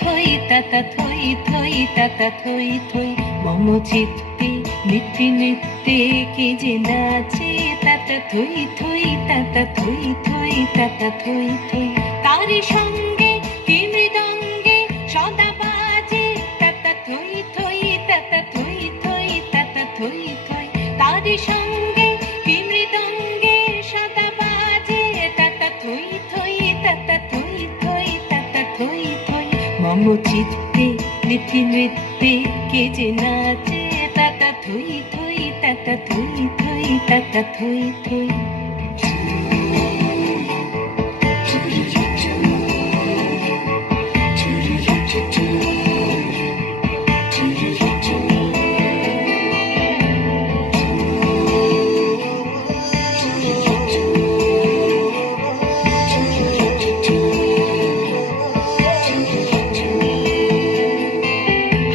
থই তাতা থই থই তাতা থই থই মম চিত্তে নিত্যে নিত্যে কে যে নাচে তাতা থই থই তাতা থই থই তাতা থই থই তারি সঙ্গে কি মৃদঙ্গে সদা বাজে তাতা থই থই তাতা থই থই তাতা থই থই তারি সঙ্গে কি মৃদঙ্গে সদা বাজে তাতা থই থই তাতা থই থই তাতা থই থই মম চিত্তে নিত্যে নিত্যে কে যে নাচে তাতা থই থই তাতা থই থই তাতা থই থই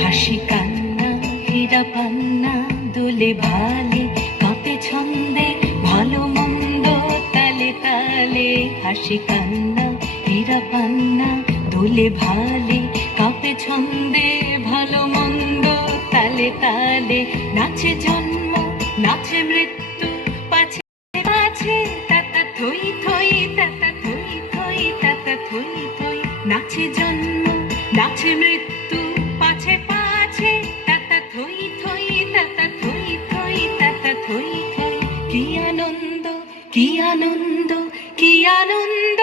হাসি কান্না হীরা পান্না দোলে ভালে কাঁপে ছন্দে ভালো মন্দ তালে তালে হাসি কান্না হীরা পান্না দোলে ভালে কাঁপে ছন্দে ভালো মন্দ তালে তালে নাচে জন্ম নাচে মৃত্যু পাছে পাছে তাতা থই থই তাতা থই থই তাতা থই থই নাচে জন্ম নাচে মৃত্যু পাছে পাছে তাতা থই থই তাতা থই থই তাতা থই থই কি আনন্দ কি আনন্দ কি আনন্দ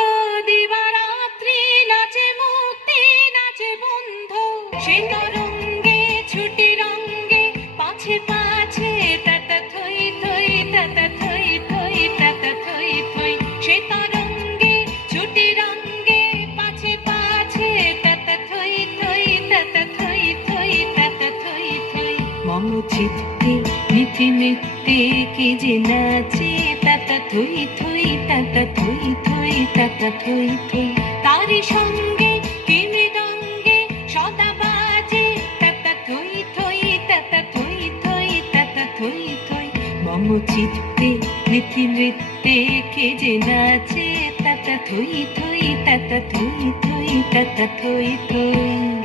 দিবারাত্রি নাচে মুক্তি নাচে বন্ধু সে তরঙ্গে ছুটি রঙ্গে পাছে পাছে তাতা থই থই তাতা থই থই তাতা থই থই সে তরঙ্গে ছুটি রঙ্গে পাছে পাছে তাতা থই থই তাতা থই থই তাতা থই থই মম চিত্তে নিত্যে নিত্যে কে যে নাচে তাতা থই থই তাতা থই থই তাতা থই থই তারি সঙ্গে কি মৃদঙ্গে সদা বাজে তাতা থই থই তাতা থই থই তাতা থই থই মম চিত্তে নিত্যে নিত্যে কে যে নাচে তাতা থই থই তাতা থই থই তাতা থই থই